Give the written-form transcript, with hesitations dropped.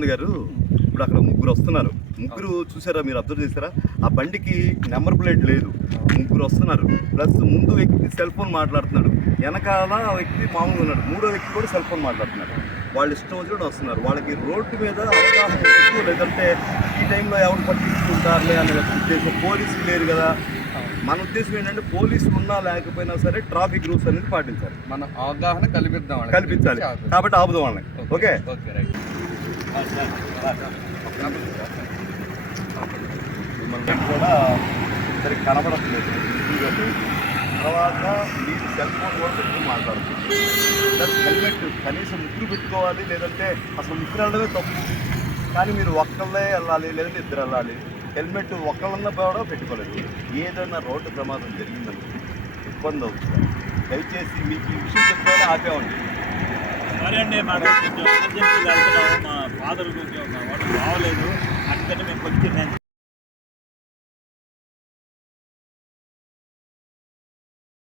ఆనంద్ గారు, ఇప్పుడు అక్కడ ముగ్గురు వస్తున్నారు. ముగ్గురు చూసారా, మీరు అబ్జర్వ్ చేశారా? ఆ బండికి నెంబర్ ప్లేట్ లేదు. ముగ్గురు వస్తున్నారు, ప్లస్ ముందు వ్యక్తి సెల్ ఫోన్ మాట్లాడుతున్నాడు, వెనకాల ఆ వ్యక్తి మామూలుగా ఉన్నాడు, మూడో వ్యక్తి కూడా సెల్ ఫోన్ మాట్లాడుతున్నాడు. వాళ్ళు ఇష్టం వచ్చినట్టు వస్తున్నారు. వాళ్ళకి రోడ్డు మీద అవగాహన ఎక్కువ లేదంటే ఈ టైంలో ఎవరు పట్టించుకుంటారులే అనే ఉద్దేశం. పోలీసులు లేరు కదా. మన ఉద్దేశం ఏంటంటే పోలీసులు ఉన్నా లేకపోయినా సరే ట్రాఫిక్ రూల్స్ అనేది పాటించాలి, మన అవగాహన కల్పించాలి. కాబట్టి ఆపుదాం వాళ్ళని. Okay, right. మిమ్మల్ని కూడా సరిగ్గా కనబడట్లేదు, బిజీగా లేదు. తర్వాత మీరు సెల్ ఫోన్ కూడా పెట్టుకుని మాట్లాడుతుంది. ప్లస్ హెల్మెట్ కనీసం ముగ్గురు పెట్టుకోవాలి, లేదంటే అసలు ముగ్గురు వెళ్ళడమే తప్పు. కానీ మీరు ఒక్కళ్ళే వెళ్ళాలి, లేదంటే ఇద్దరు వెళ్ళాలి. హెల్మెట్ ఒక్కళ్ళన్నా కూడా పెట్టుకోలేదు. ఏదైనా రోడ్డు ప్రమాదం జరిగిందని ఇబ్బంది అవుతుంది. దయచేసి మీకు ఈ విషయం చెప్తానే ఆపేవండి. సరే అండి, మాకు కొంచెం ఎమర్జెన్సీగా వెళ్తున్నాము. మా ఫాదర్ కొంచెం వాడు బాగలేదు, అందుకని మేము కొంచెం